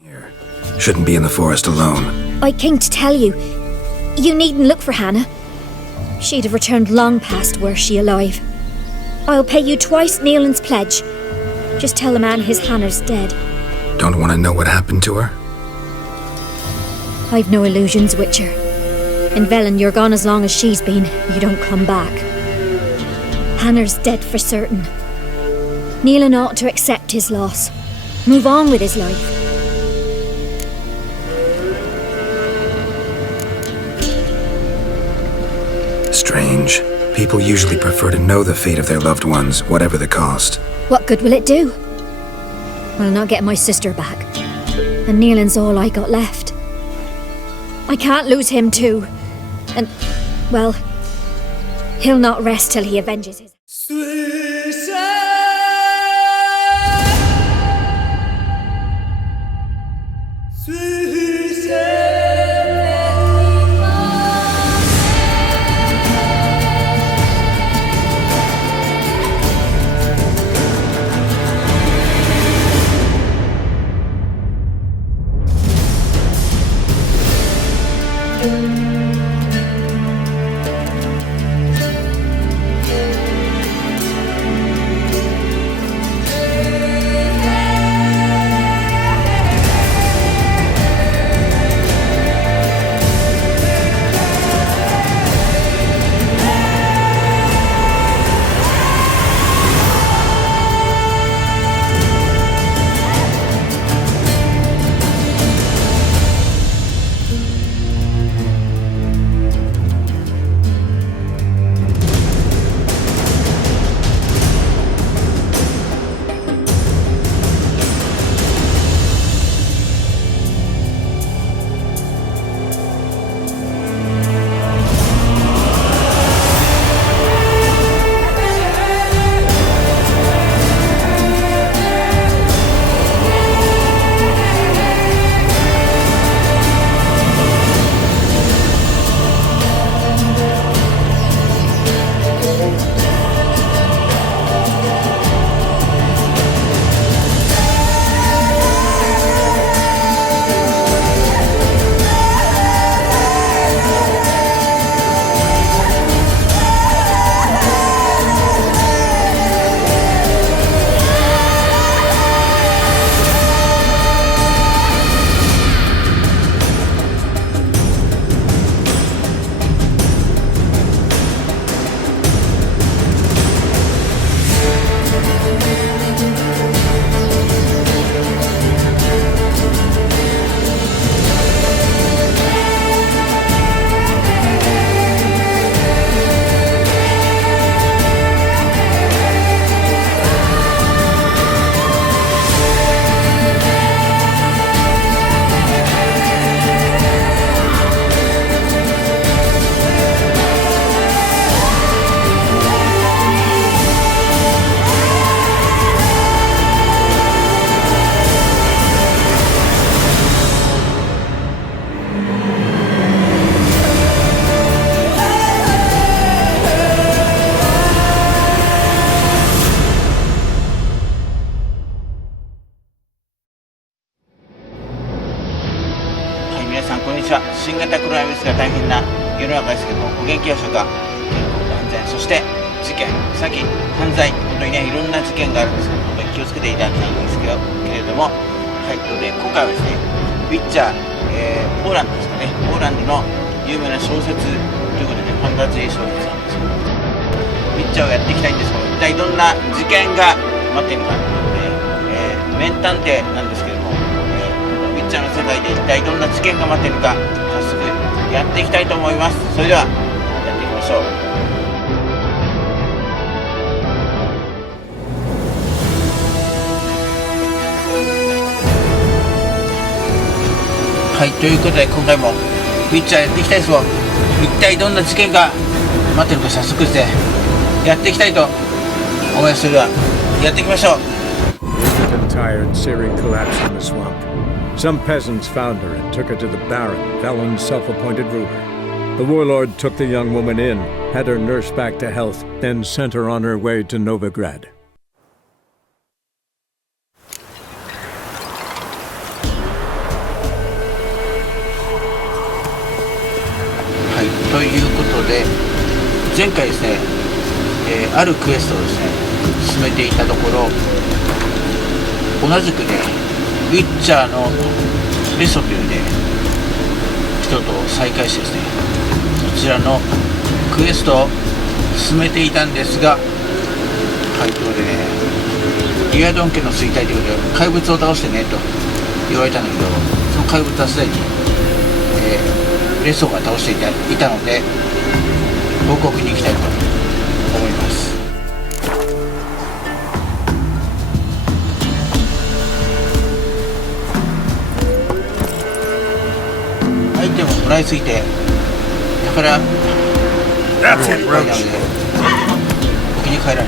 Here. Shouldn't be in the forest alone. I came to tell you. You needn't look for Hannah. She'd have returned long past were she alive. I'll pay you twice Nealon's pledge. Just tell the man his Hannah's dead. Don't want to know what happened to her? I've no illusions, Witcher. In Velen, you're gone as long as she's been. You don't come back. Hannah's dead for certain. Nealon ought to accept his loss. Move on with his life. Strange. People usually prefer to know the fate of their loved ones, whatever the cost. What good will it do? I'll not get my sister back. And Nealon's all I got left. I can't lose him too. And, well, he'll not rest till he avenges his...新型コロナウイルスが大変な世の中ですけども、お元気でしょうか。健康と安全、そして事件、詐欺、犯罪、本当にね、いろんな事件があるんですけど、本当に気をつけていただきたいんですけれども、はい、ということで今回はですね、ウィッチャー、ポーランドですかね、ポーランドの有名な小説ということで、ファンタジー小説なんですけど、ウィッチャーをやっていきたいんですけど、一体どんな事件が待っているのかということで、麺探偵なんですけども、ウィッチャーの世界で一体どんな事件が待っているのか、早速やっていきたいと思います。それではやっていきましょう。はい、ということで今回もウィッチャーやっていきたいですよ。一体どんな事件が待ってるか、早速ですねやっていきたいと思います。それではやっていきましょう。 Tired, Siri collapsed in the swamp. Some peasants found her and took her to the Baron, Valen's self-appointed ruler. The warlord took the young woman in, had her nursed back to health, then sent her on her way to Novigrad. 前回ですね、あるクエストをですね進めていたところ、同じくねウィッチャーのレソというね人と再会してですね、そちらのクエストを進めていたんですが、回答でねリアドン家の衰退ということで怪物を倒してねと言われたんだけど、その怪物はすでに、レソが倒していたので報告に行きたいと思います。アイテムをもらいすぎて宝That's it, なので Roach. 沖に帰らない。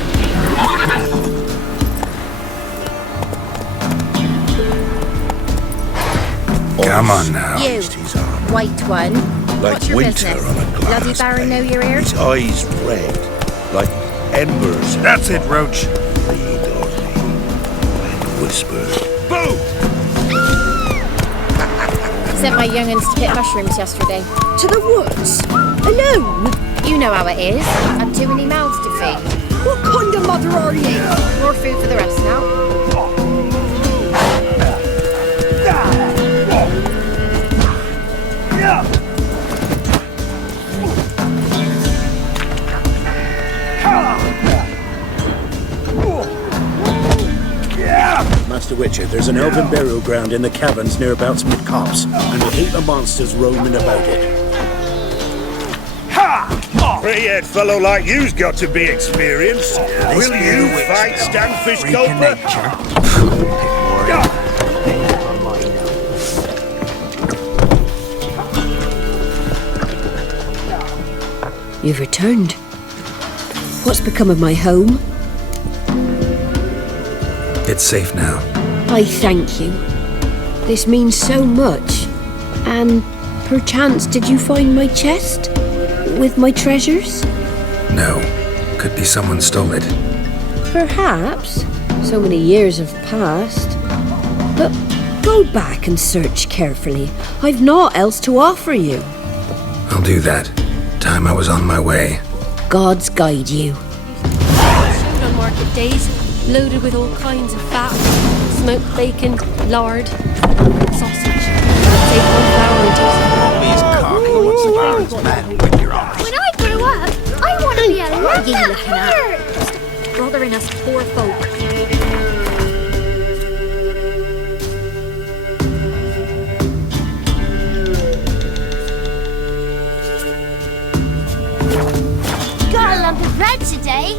Come on now. You, white one. Like What's your winter business? on a glass Bloody Baron know you're here? His eyes red, like embers. That's it, Roach. Lead on me and whisper. Boom! Sent my young'uns to pick mushrooms yesterday. To the woods? Alone? You know how it is. I'm too many mouths to feed. What kind of mother are you? More food for the rest now. Master Witcher, there's an elven burial ground in the caverns nearabouts mid-copse, and a heap of monsters roaming about it. Three-head fellow like you's got to be experienced. Will you fight Stanfish Gulper? You've returned. What's become of my home? It's safe now. I thank you. This means so much. And perchance did you find my chest? With my treasures? No. Could be someone stole it. Perhaps. So many years have passed. But go back and search carefully. I've naught else to offer you. I'll do that. Time I was on my way. Gods guide you. Food on market days, loaded with all kinds of fat, smoked bacon, lard, sausage. Take one flour and toast it. He's cocky. What's the Baron's man with your arms? When I grow up, I want to be a What are you looking at? lawyer. Bothering us poor folk. Got a lump of bread today.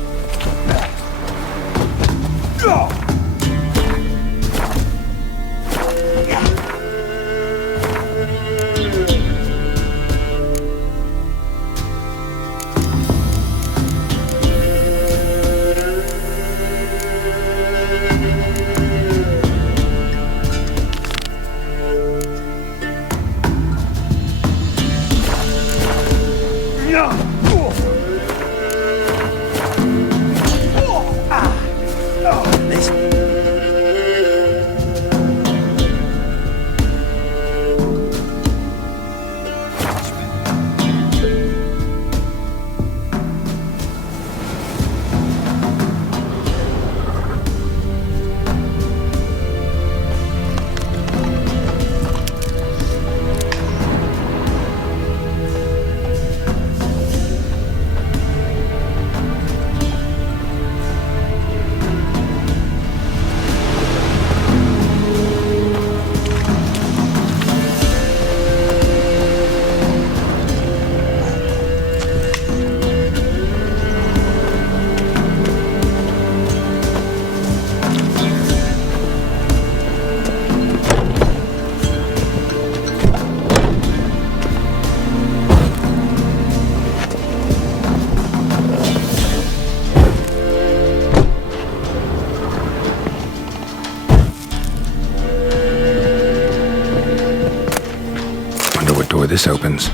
Door this opens.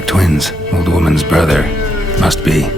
like twins. Old woman's brother. Must be.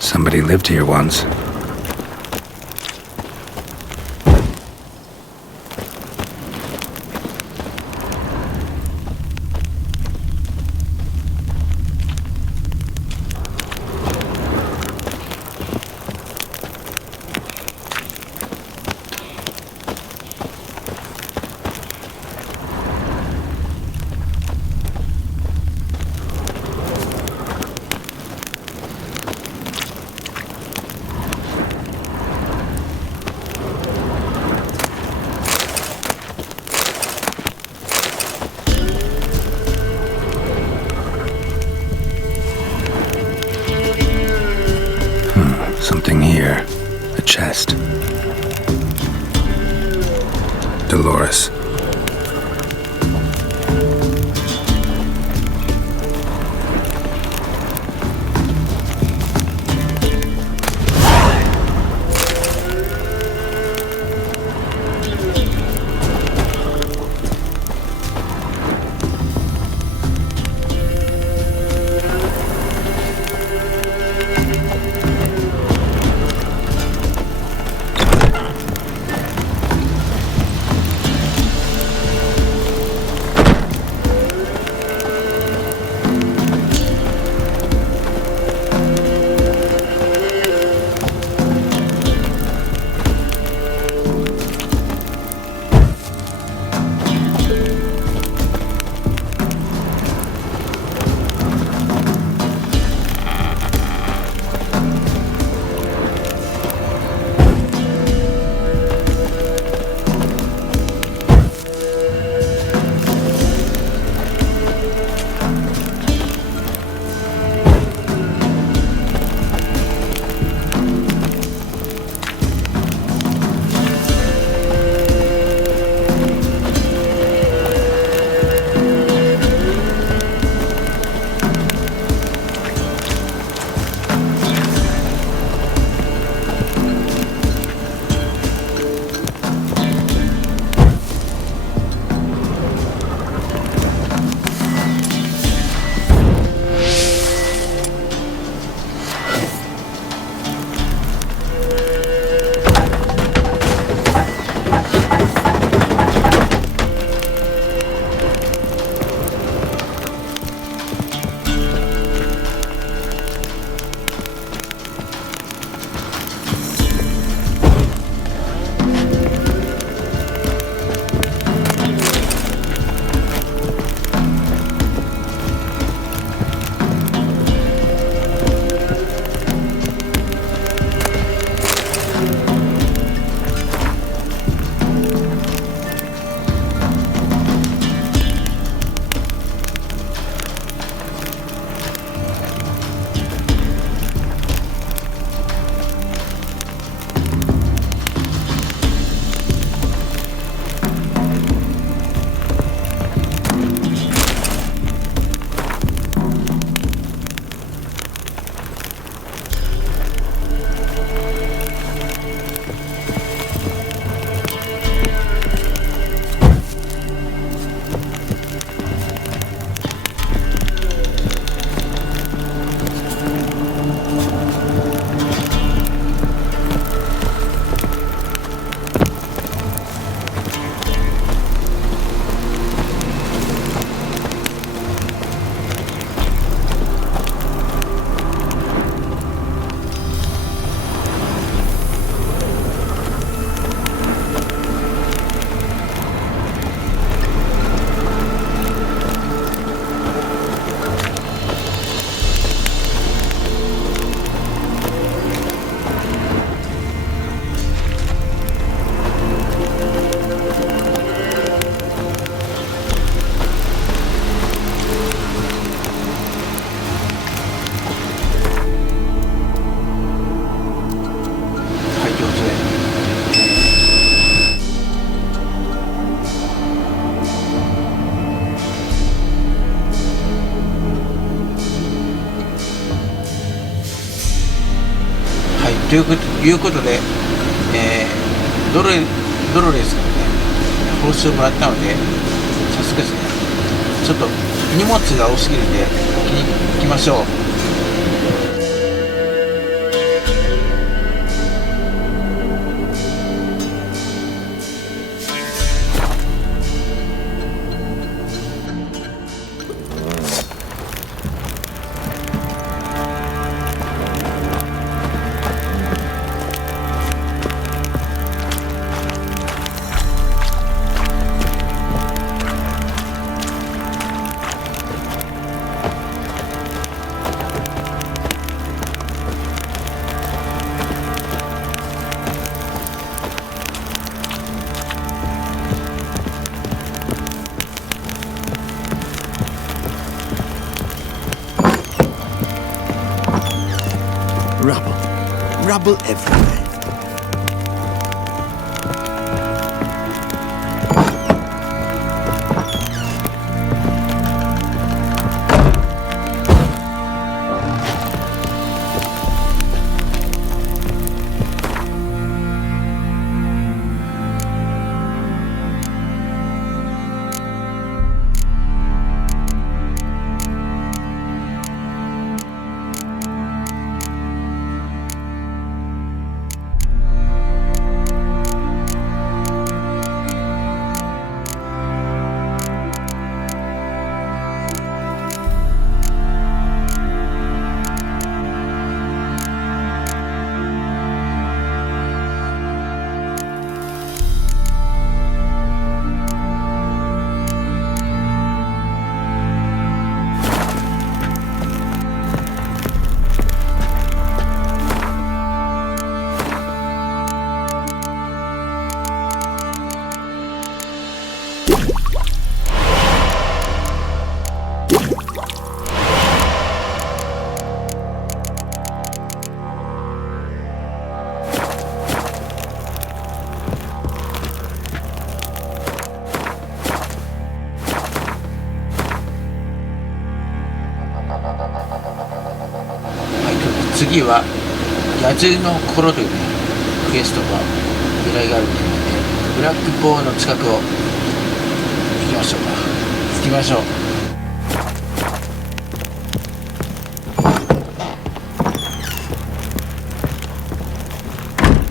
Somebody lived here once. Something here. A chest. Dolores. ということで、ドロレスからね報酬をもらったので、早速ですね、ちょっと荷物が多すぎるんで先に行きましょう。Rubble everywhere.はい、次は野獣の心というねクエストが依頼があるみたいなので、ブラックボーの近くを行きましょうか。行きましょう。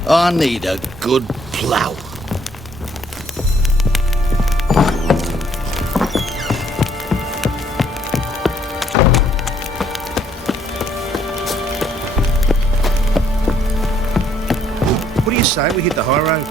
I need a good plough. What do you say we hit the high road?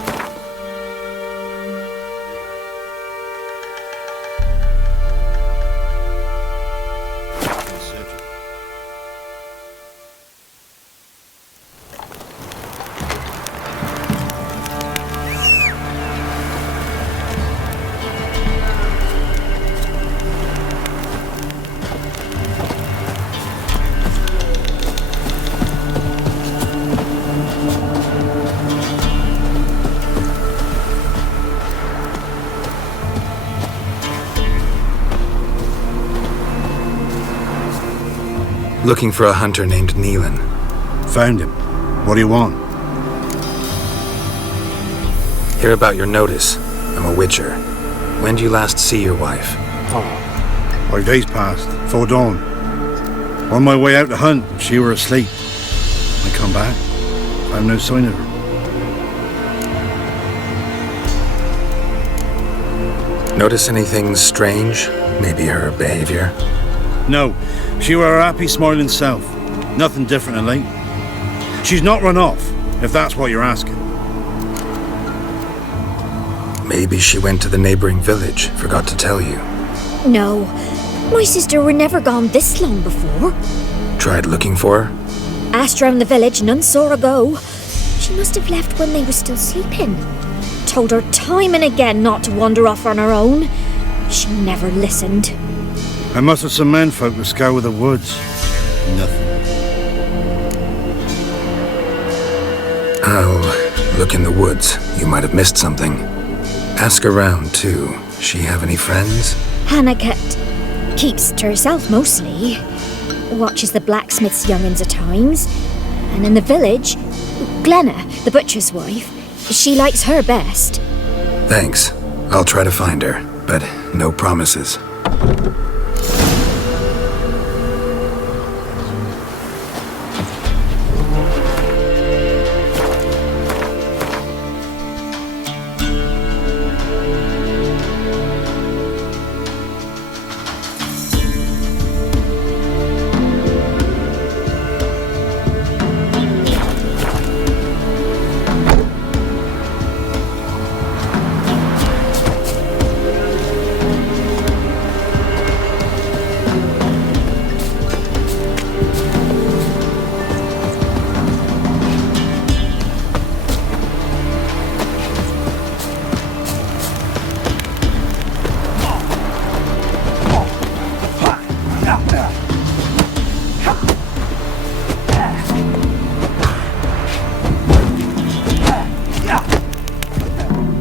Looking for a hunter named Neelan. Found him. What do you want? Hear about your notice. I'm a witcher. When did you last see your wife? 5 days passed, 4 dawn. On my way out to hunt, she were asleep. I come back, found no sign of her. Notice anything strange? Maybe her behavior? No, she were her happy, smiling self. Nothing different than late. She's not run off, if that's what you're asking. Maybe she went to the neighboring village, forgot to tell you. No, my sister were never gone this long before. Tried looking for her? Asked round the village, none saw her go. She must have left when they were still sleeping. Told her time and again not to wander off on her own. She never listened. I must have some menfolk to scour the woods. Nothing. I'll look in the woods. You might have missed something. Ask around, too. She have any friends? Hannah keeps to herself mostly. Watches the blacksmith's young'uns at times. And in the village, Glenna, the butcher's wife. She likes her best. Thanks. I'll try to find her, but no promises.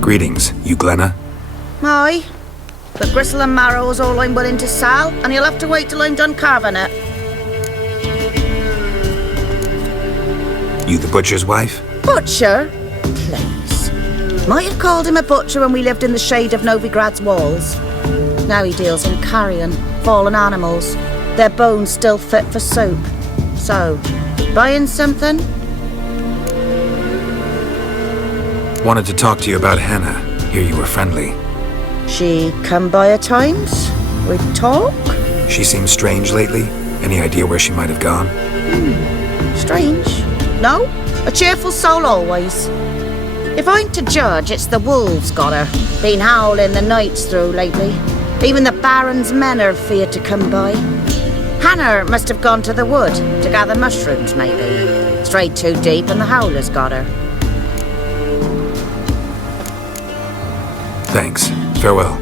Greetings, you Glenna? Aye. But gristle and marrow is all I'm willing to sell, and you'll have to wait till I'm done carving it. You the butcher's wife? Butcher? Please. Might have called him a butcher when we lived in the shade of Novigrad's walls. Now he deals in carrion, fallen animals, their bones still fit for soup. So, buying something? Wanted to talk to you about Hannah. Hear you were friendly. She come by at times? We'd talk? She seems strange lately. Any idea where she might have gone? Strange. No? A cheerful soul always. If I'm to judge, it's the wolves got her. Been howling the nights through lately. Even the Baron's men are feared to come by. Hannah must have gone to the wood to gather mushrooms, maybe. Strayed too deep and the howlers got her. Thanks. Farewell.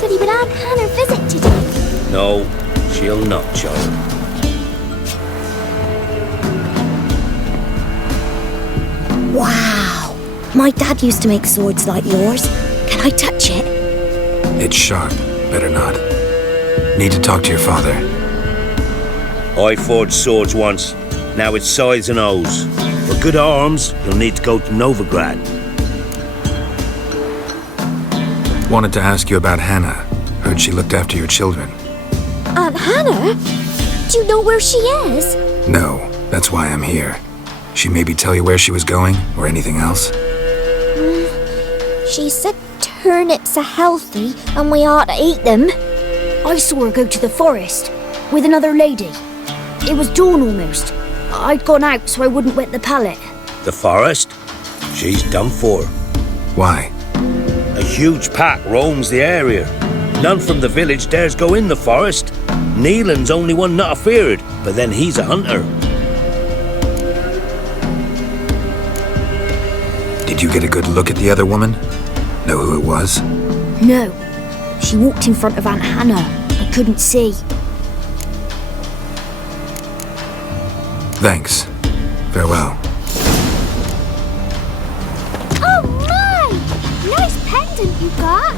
Did he bring Hannah visit today? No, she'll not, child. Wow. My dad used to make swords like yours. Can I touch it? It's sharp. Better not. Need to talk to your father. I forged swords once. Now it's size and O's. For good arms, you'll need to go to Novigrad. Wanted to ask you about Hannah. Heard she looked after your children. Aunt Hannah? Do you know where she is? No, that's why I'm here. She maybe tell you where she was going, or anything else? She said turnips are healthy and we ought to eat them. I saw her go to the forest with another lady. It was dawn almost. I'd gone out so I wouldn't wet the pallet. The forest? She's done for. Why? A huge pack roams the area. None from the village dares go in the forest. Neelan's only one not afeared, but then he's a hunter. Did you get a good look at the other woman? Know who it was? No. She walked in front of Aunt Hannah. I couldn't see. Thanks. Farewell. Oh my! Nice pendant you got.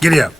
Giddy up.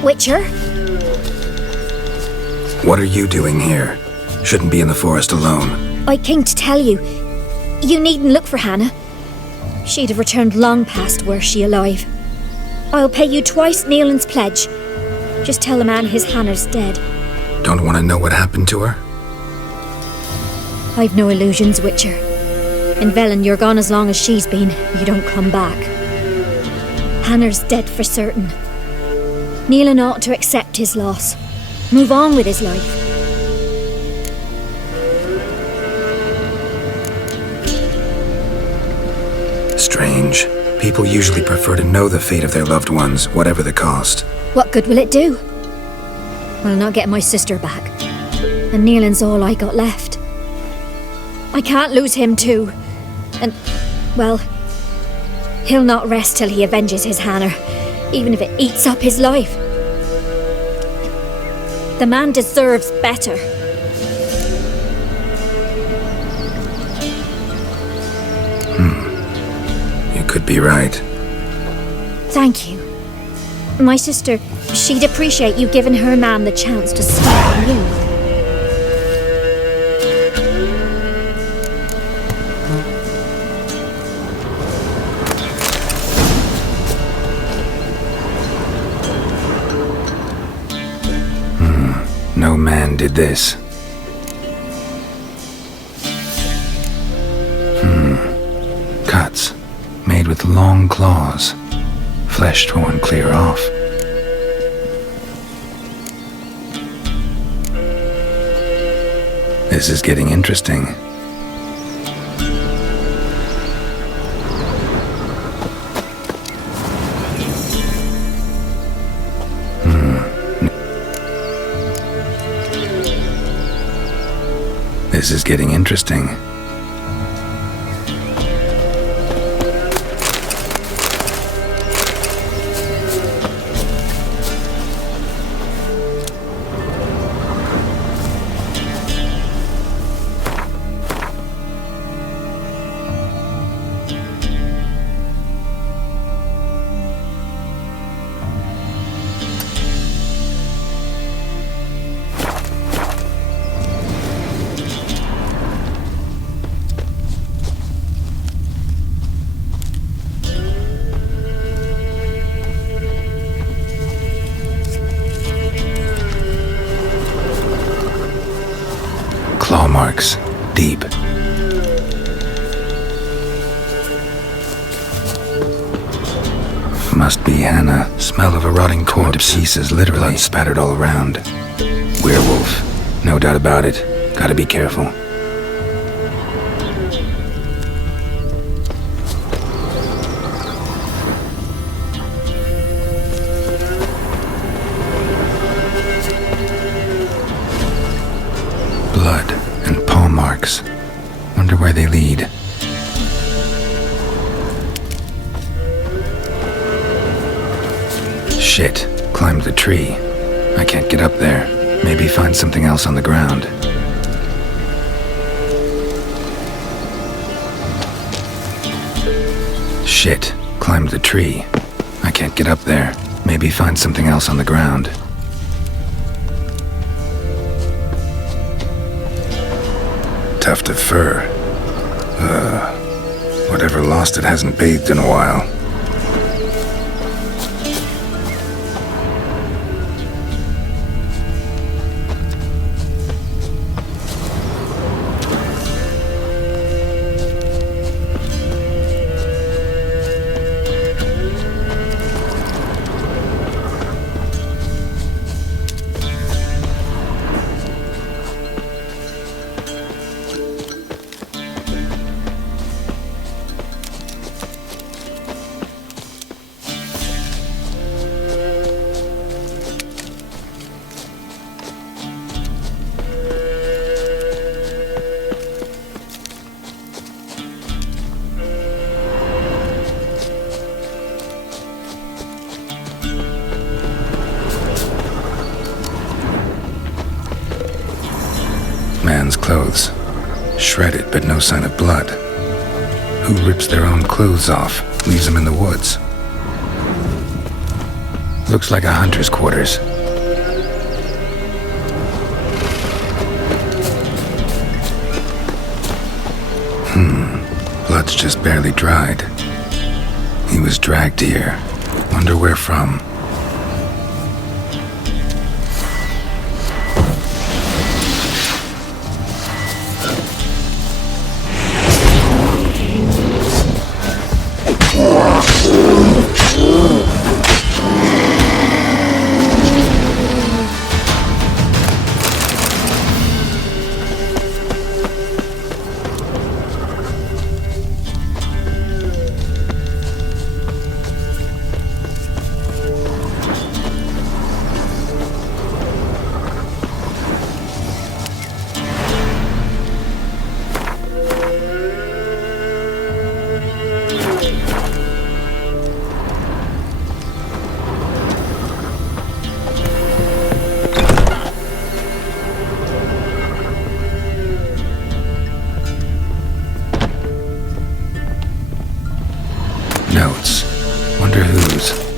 Witcher? What are you doing here? Shouldn't be in the forest alone. I came to tell you. You needn't look for Hannah. She'd have returned long past were she alive. I'll pay you twice Neelan's pledge. Just tell the man his Hannah's dead. Don't want to know what happened to her? I've no illusions, Witcher. In Velen, you're gone as long as she's been. You don't come back. Hannah's dead for certain. Neelan ought to accept his loss. Move on with his life. Strange. People usually prefer to know the fate of their loved ones, whatever the cost. What good will it do? I'll not get my sister back. And Neelan's all I got left. I can't lose him too. And, well, he'll not rest till he avenges his Hannah, even if it eats up his life. The man deserves better. You could be right. Thank you. My sister, she'd appreciate you giving her man the chance to start anew. No man did this. Cuts. Made with long claws. Flesh torn clear off. This is getting interesting. This is getting interesting. Claw marks. Deep. Must be Hannah. Smell of a rotting corpse. Pieces, literally. Blood spattered all around. Werewolf. No doubt about it. Gotta be careful. Blood and paw marks. Wonder where they lead. Shit. Climbed the tree. I can't get up there. Maybe find something else on the ground. Shit. Climbed the tree. I can't get up there. Maybe find something else on the ground. Tuft of fur. Whatever lost it hasn't bathed in a while. Man's clothes. Shredded, but no sign of blood. Who rips their own clothes off, leaves them in the woods? Looks like a hunter's quarters. Blood's just barely dried. He was dragged here. Wonder where from. Notes. Wonder whose.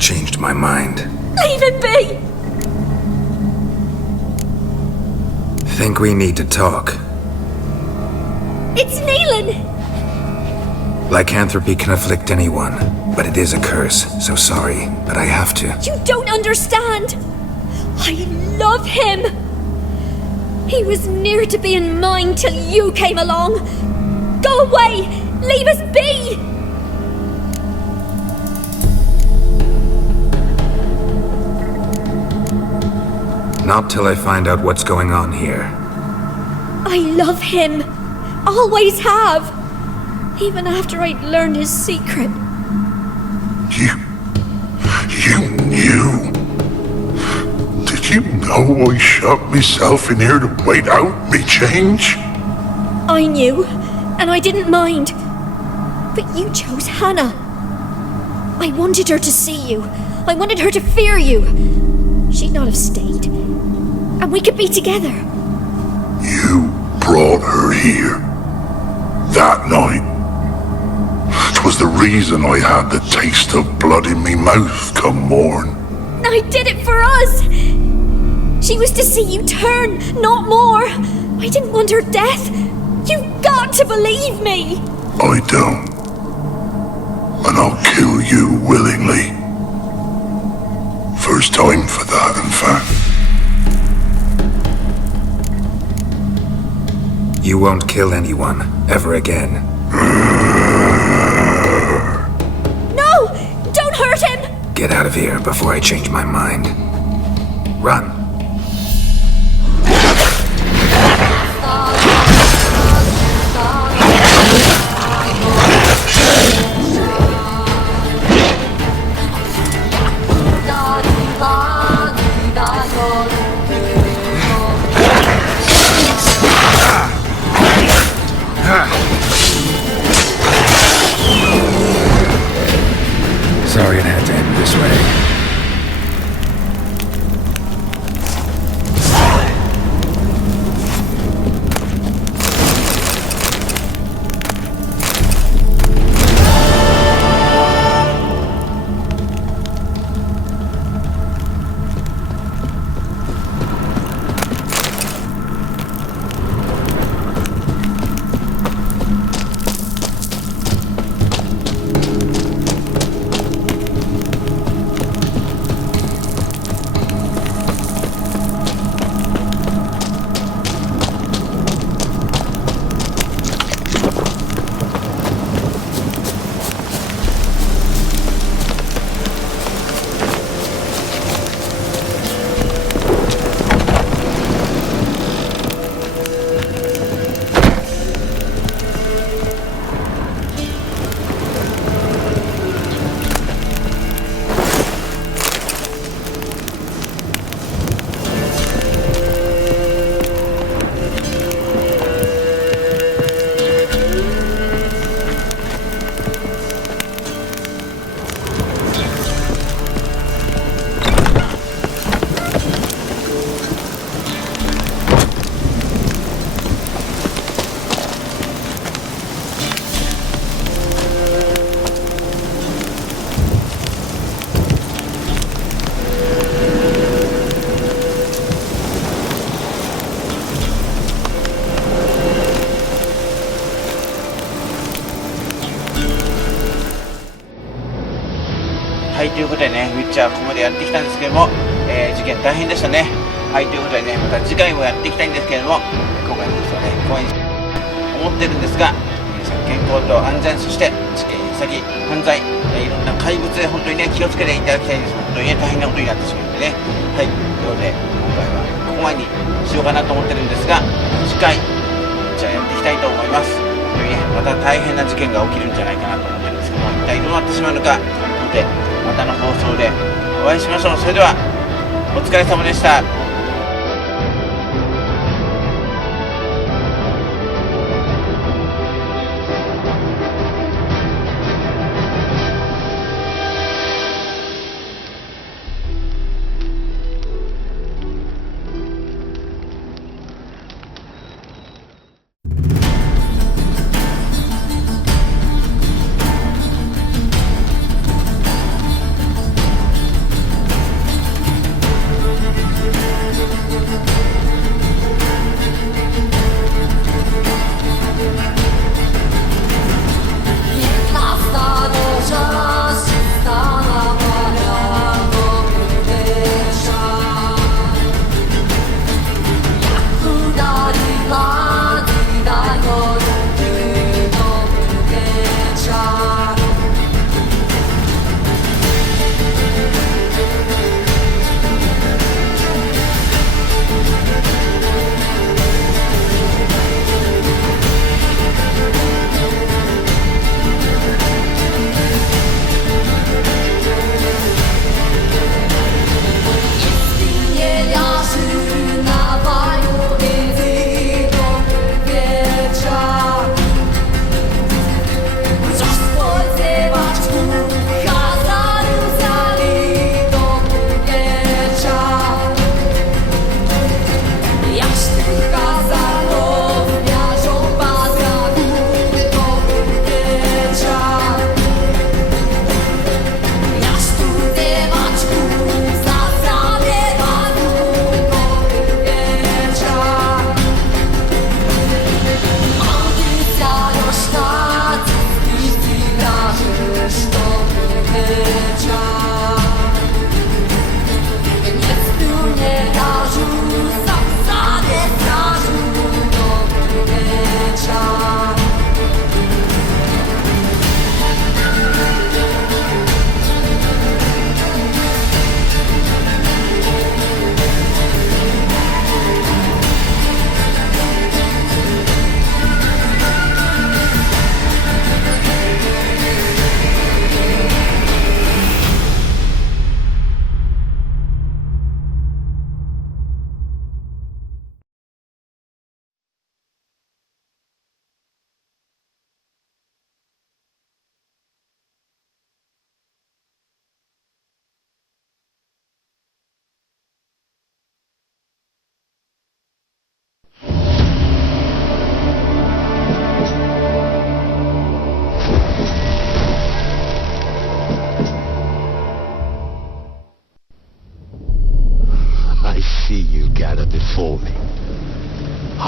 changed my mind. Leave him be! Think we need to talk. It's Neelan! Lycanthropy can afflict anyone, but it is a curse, so sorry, but I have to. You don't understand! I love him! He was near to being mine till you came along! Go away! Leave us be! Not till I find out what's going on here. I love him! Always have! Even after I'd learned his secret. You knew? Did you know I shut myself in here to wait out me change? I knew, and I didn't mind. But you chose Hannah. I wanted her to see you. I wanted her to fear you. She'd not have stayed. And we could be together. You brought her here. That night. 'Twas the reason I had the taste of blood in me mouth come morn. I did it for us! She was to see you turn, not more. I didn't want her death. You've got to believe me! I don't. And I'll kill you willingly. First time for that, in fact. You won't kill anyone, ever again. No! Don't hurt him! Get out of here before I change my mind. Run. Sorry it had to end this way.はい、ということでね、ウィッチャーここまでやってきたんですけども、事件大変でしたね。はい、ということでね、また次回もやっていきたいんですけれども、今回の放送はね、怖い思ってるんですが、皆さん健康と安全、そして事件や詐欺、犯罪、いろんな怪物で本当にね、気をつけていただきたいんです。本当にね、大変なことになってしまうのでね。はい、ということで、今回はここまでにしようかなと思ってるんですが、次回、じゃあやっていきたいと思います。本当にね、また大変な事件が起きるんじゃないかなと思ってるんですけども、一体どうなってしまうのか、ので、またの放送でお会いしましょう。それではお疲れ様でした。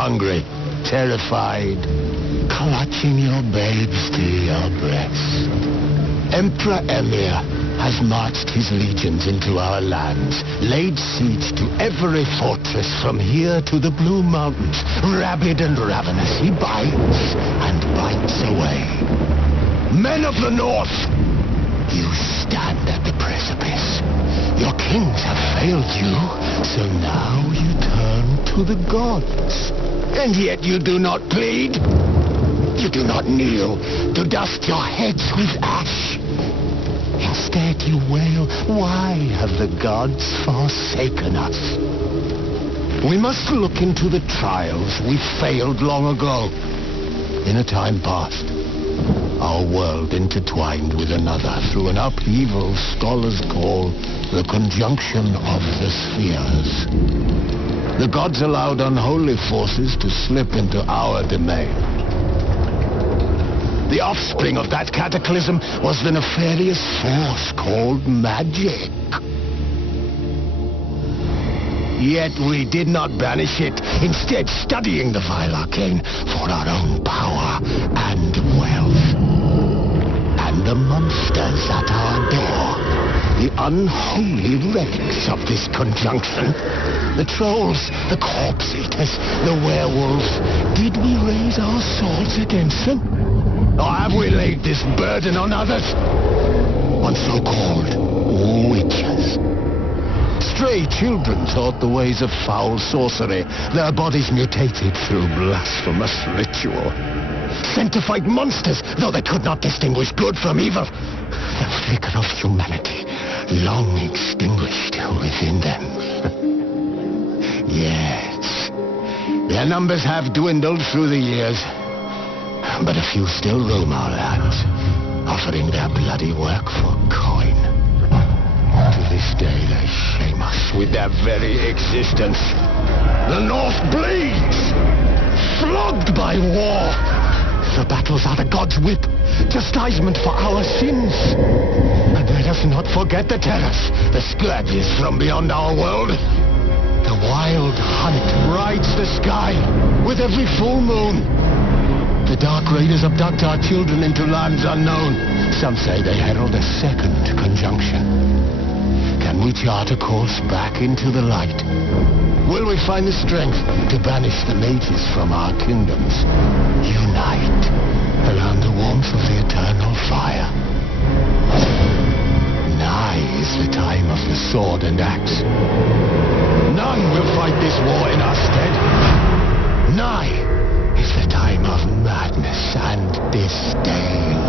hungry, terrified, clutching your babes to your breast. Emperor Emir has marched his legions into our lands, laid siege to every fortress from here to the Blue Mountains. Rabid and ravenous, he bites and bites away. Men of the North, you stand at the precipice. Your kings have failed you, so now you turn to the gods. And yet you do not plead. You do not kneel to dust your heads with ash. Instead you wail, why have the gods forsaken us? We must look into the trials we failed long ago. In a time past, our world intertwined with another through an upheaval scholars call the conjunction of the spheres. The gods allowed unholy forces to slip into our domain. The offspring of that cataclysm was the nefarious force called magic. Yet we did not banish it, instead studying the vile arcane for our own power and wealth. And the monsters at our door, the unholy relics of this conjunction, the trolls, the corpse eaters, the werewolves, did we raise our swords against them? Or have we laid this burden on others? On so-called witches. Stray children taught the ways of foul sorcery, their bodies mutated through blasphemous ritual. Sent to fight monsters, though they could not distinguish good from evil. The flicker of humanity, long extinguished within them. Yes, their numbers have dwindled through the years. But a few still roam our lands, offering their bloody work for coin. To this day they shame us with their very existence. The North bleeds, flogged by war. The battles are the gods' whip, chastisement for our sins. And let us not forget the terrors, the scourges from beyond our world. The wild hunt rides the sky with every full moon. The dark raiders abduct our children into lands unknown. Some say they herald a second conjunction. Can we chart a course back into the light? Will we find the strength to banish the mages from our kingdoms? Unite around the warmth of the eternal fire. Nigh is the time of the sword and axe. None will fight this war in our stead. Nigh is the time of madness and disdain.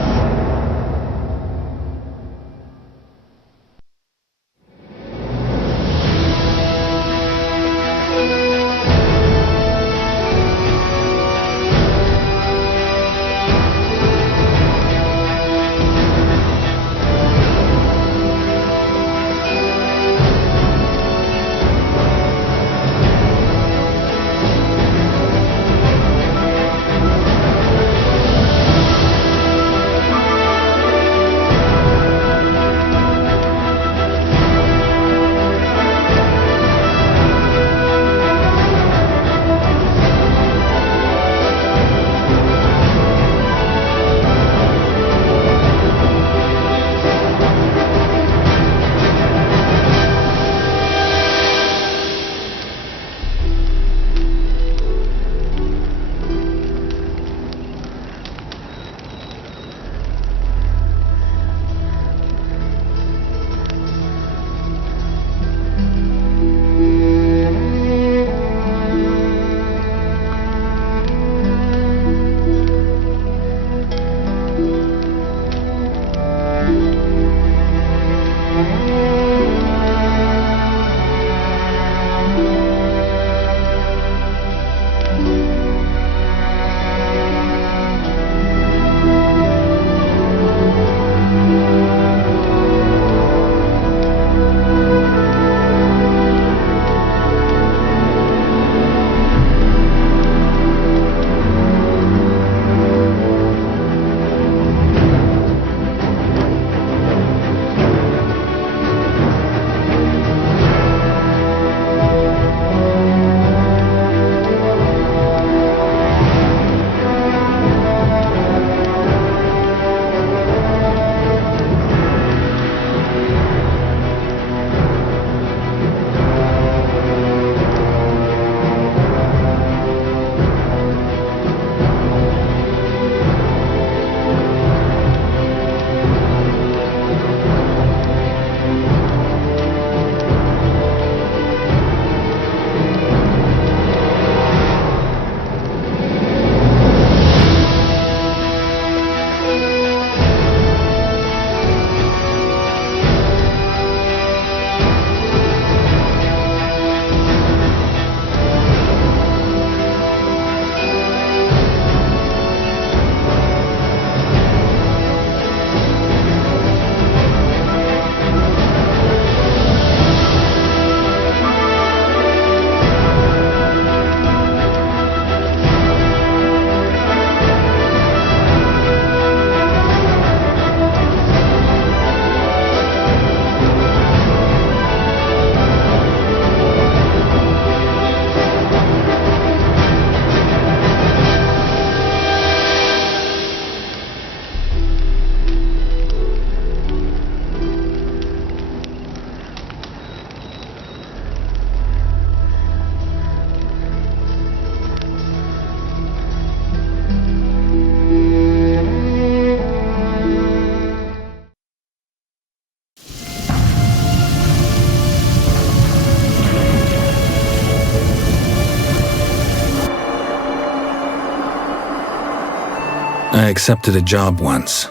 I accepted a job once.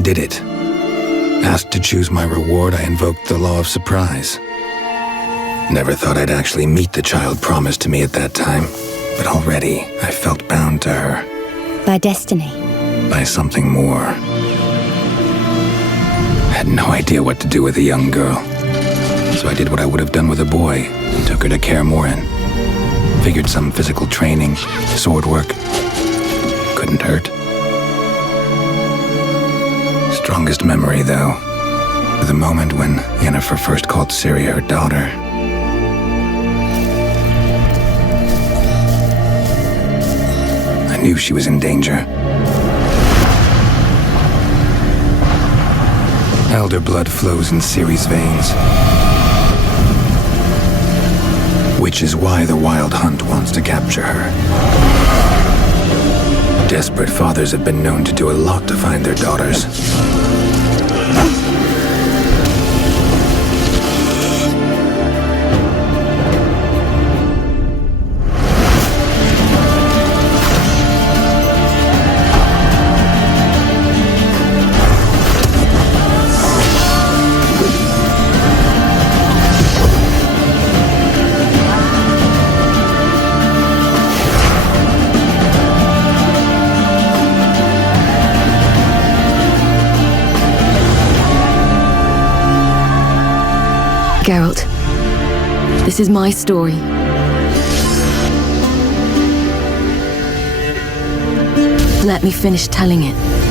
Did it. Asked to choose my reward, I invoked the law of surprise. Never thought I'd actually meet the child promised to me at that time, but already I felt bound to her. By destiny? By something more. Had no idea what to do with a young girl. So I did what I would have done with a boy and took her to Kaer Morhen. Figured some physical training, sword work, couldn't hurt. Strongest memory, though, the moment when Yennefer first called Ciri her daughter. I knew she was in danger. Elder blood flows in Ciri's veins. Which is why the Wild Hunt wants to capture her. Desperate fathers have been known to do a lot to find their daughters. Geralt, this is my story. Let me finish telling it.